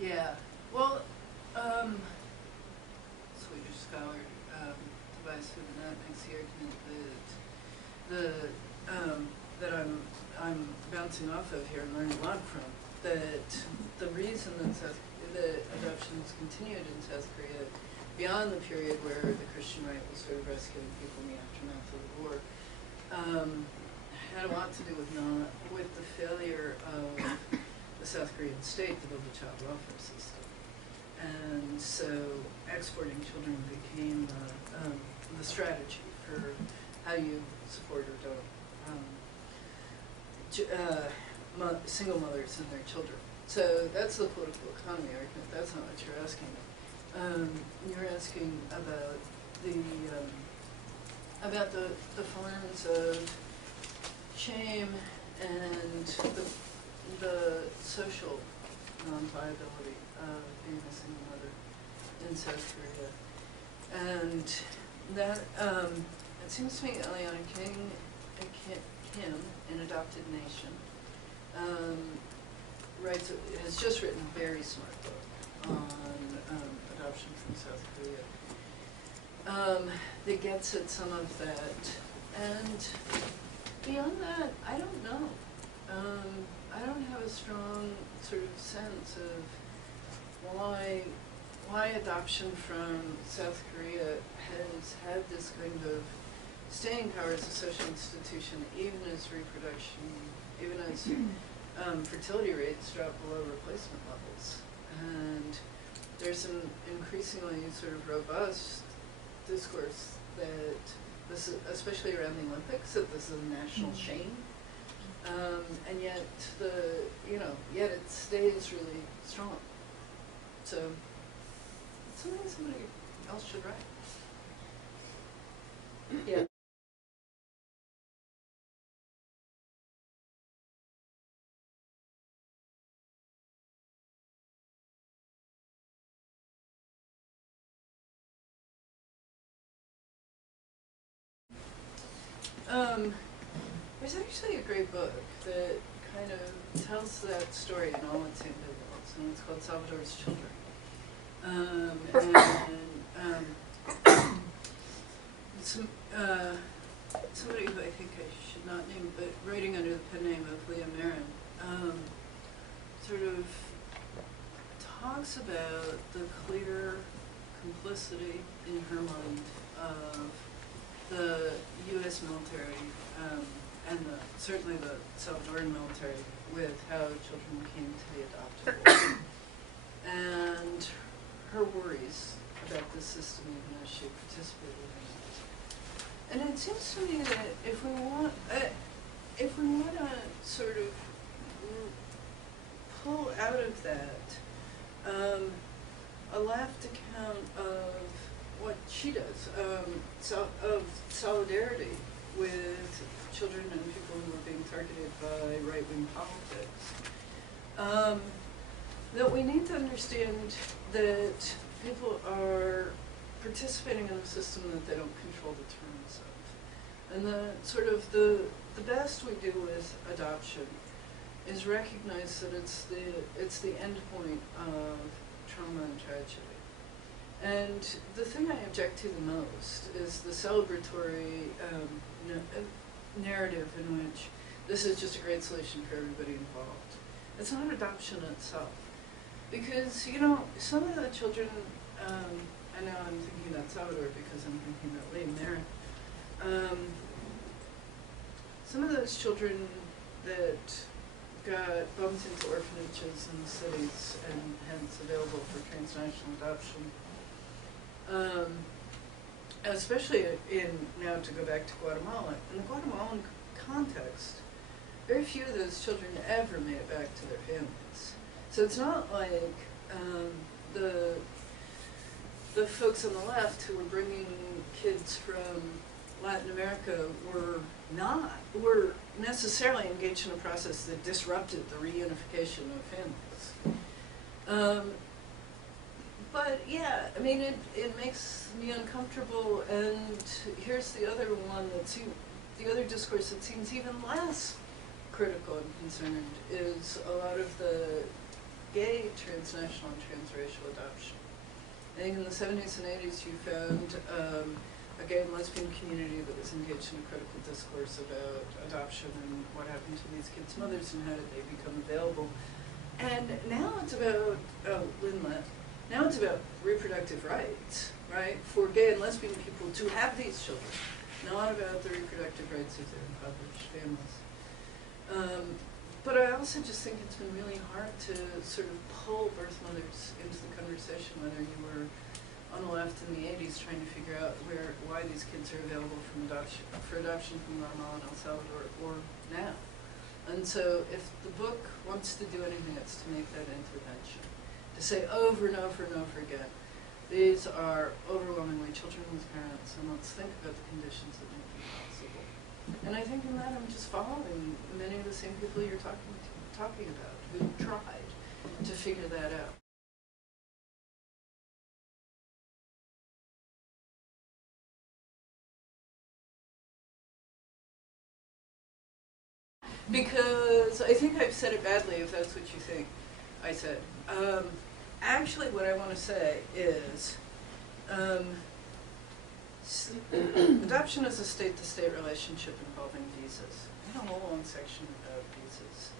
Yeah. Well, Swedish scholar Tobias Hübinette makes the argument that I'm bouncing off of here and learning a lot from, that the reason that adoption has continued in South Korea beyond the period where the Christian right was sort of rescuing people in the aftermath of the war had a lot to do with the failure of the South Korean state to build a child welfare system. And so exporting children became the strategy for how you support or don't single mothers and their children. So that's the political economy argument. That's not what you're asking. You're asking about the forms of shame and the social non-viability of being a single mother in South Korea. And that, it seems to me Eliana Kim, in Adopted Nation, has just written a very smart book on adoption from South Korea that gets at some of that. And beyond that, I don't know. I don't have a strong sort of sense of why adoption from South Korea has had this kind of staying power as a social institution, even as reproduction, even as fertility rates drop below replacement levels. And there's an increasingly sort of robust discourse that this is, especially around the Olympics, that this is a national shame. And yet yet it stays really strong. So it's something somebody else should write. Yeah. There's actually a great book that kind of tells that story in all its ambivalence, and it's called Salvador's Children. Somebody who I think I should not name, but writing under the pen name of Leah Marin, sort of talks about the clear complicity in her mind of the U.S. military and certainly the Salvadoran military with how children came to be adopted, and her worries about the system even as she participated in it. And it seems to me that if we want to sort of pull out of that a left account of what she does, of solidarity with children and people who are being targeted by right-wing politics, that we need to understand that people are participating in a system that they don't control the terms of. And the best we do with adoption is recognize that it's the end point of trauma and tragedy. And the thing I object to the most is the celebratory narrative in which this is just a great solution for everybody involved. It's not adoption itself. Because, some of the children, I know I'm thinking about Salvador because I'm thinking about Leah Marin. Some of those children that got bumped into orphanages in the cities and hence available for transnational adoption, especially now to go back to Guatemala, in the Guatemalan context, very few of those children ever made it back to their families. So it's not like the folks on the left who were bringing kids from Latin America were necessarily engaged in a process that disrupted the reunification of families. But yeah, I mean, it makes me uncomfortable, and here's the other one the other discourse that seems even less critical and concerned is a lot of the gay, transnational, and transracial adoption. I think in the 70s and 80s you found a gay and lesbian community that was engaged in a critical discourse about adoption and what happened to these kids' mothers and how did they become available. And now it's about, Lynn left, now it's about reproductive rights, right, for gay and lesbian people to have these children, not about the reproductive rights of their impoverished families. But I also just think it's been really hard to sort of pull birth mothers into the conversation, whether you were on the left in the 80s trying to figure out why these kids are available for adoption from Guatemalan and El Salvador, or now. And so if the book wants to do anything, it's to make that intervention. To say over and over and over again, these are overwhelmingly children with parents, and let's think about the conditions that make them possible. And I think in that I'm just following many of the same people you're talking about, who tried to figure that out. Because I think I've said it badly, if that's what you think I said. Actually, what I want to say is adoption is a state-to-state relationship involving visas. I had a whole long section about visas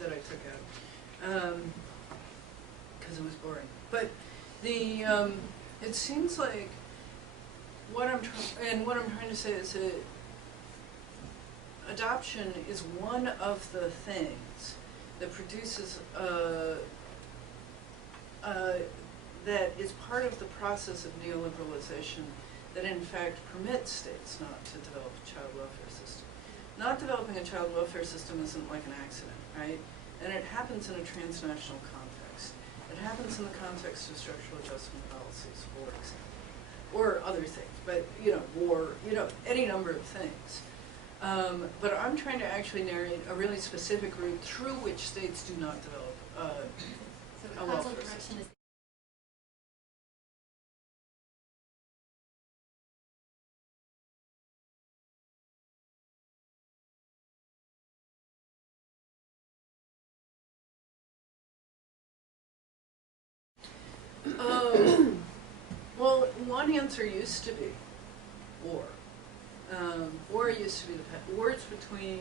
that I took out because it was boring. But it seems like what I'm trying to say is that adoption is one of the things that produces that is part of the process of neoliberalization that in fact permits states not to develop a child welfare system. Not developing a child welfare system isn't like an accident, right? And it happens in a transnational context. It happens in the context of structural adjustment policies, for example, or other things, but war, any number of things. But I'm trying to actually narrate a really specific route through which states do not develop a welfare system. Well, one answer used to be war. War used to be wars between,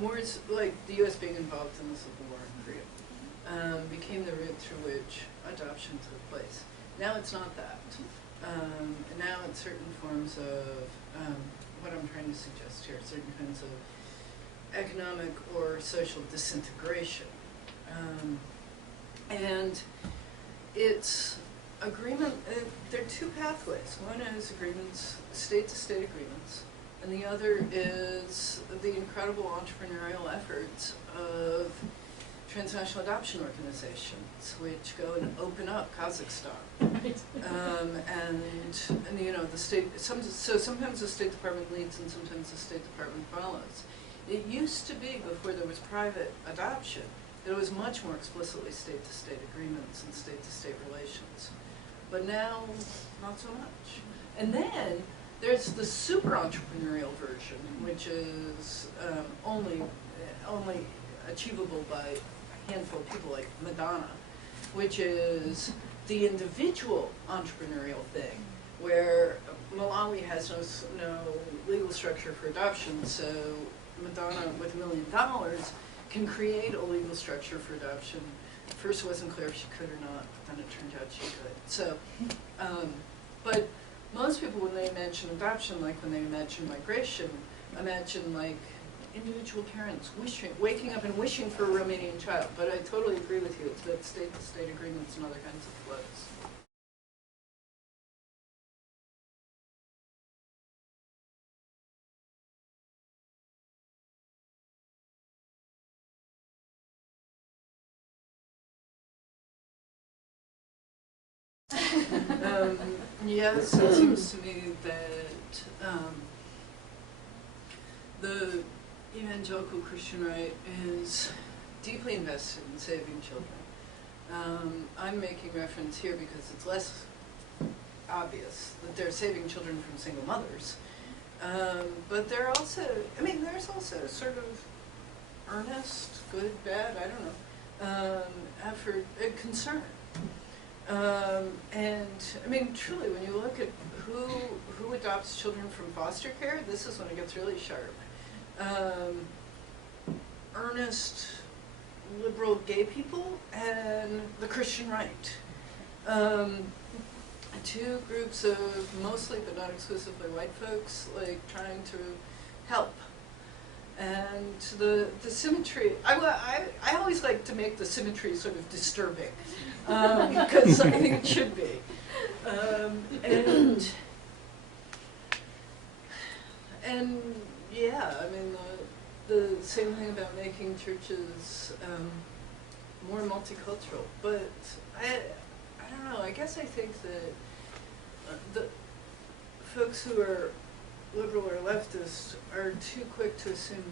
wars like the U.S. being involved in the Civil War in Korea became the route through which adoption took place. Now it's not that. Now it's certain forms of, what I'm trying to suggest here, certain kinds of economic or social disintegration. And it's agreement, there are two pathways. One is agreements, state-to-state agreements, and the other is the incredible entrepreneurial efforts of transnational adoption organizations, which go and open up Kazakhstan. Right. And the state, so sometimes the State Department leads and sometimes the State Department follows. It used to be, before there was private adoption, that it was much more explicitly state-to-state agreements and state-to-state relations. But now, not so much. And then there's the super entrepreneurial version, which is only achievable by a handful of people like Madonna, which is the individual entrepreneurial thing, where Malawi has no legal structure for adoption, so Madonna, with $1 million, can create a legal structure for adoption. At first it wasn't clear if she could or not, but then it turned out she could. So, but most people, when they mention adoption, like when they mention migration, imagine like individual parents waking up and wishing for a Romanian child. But I totally agree with you, it's about state-to-state agreements and other kinds of flows. Yes, it seems to me that the evangelical Christian right is deeply invested in saving children. I'm making reference here because it's less obvious that they're saving children from single mothers. But they're also, there's also sort of earnest, good, bad, I don't know, for concern. And I mean, truly, when you look at who adopts children from foster care, this is when it gets really sharp. Earnest, liberal gay people and the Christian right. Two groups of mostly, but not exclusively, white folks, like trying to help. And the symmetry, I always like to make the symmetry sort of disturbing, because I think it should be. And yeah, I mean, the same thing about making churches more multicultural. But I don't know, I guess I think that the folks who are liberal or leftist are too quick to assume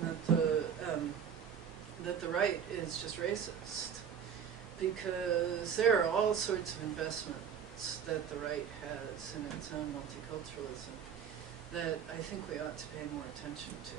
that the right is just racist, because there are all sorts of investments that the right has in its own multiculturalism that I think we ought to pay more attention to.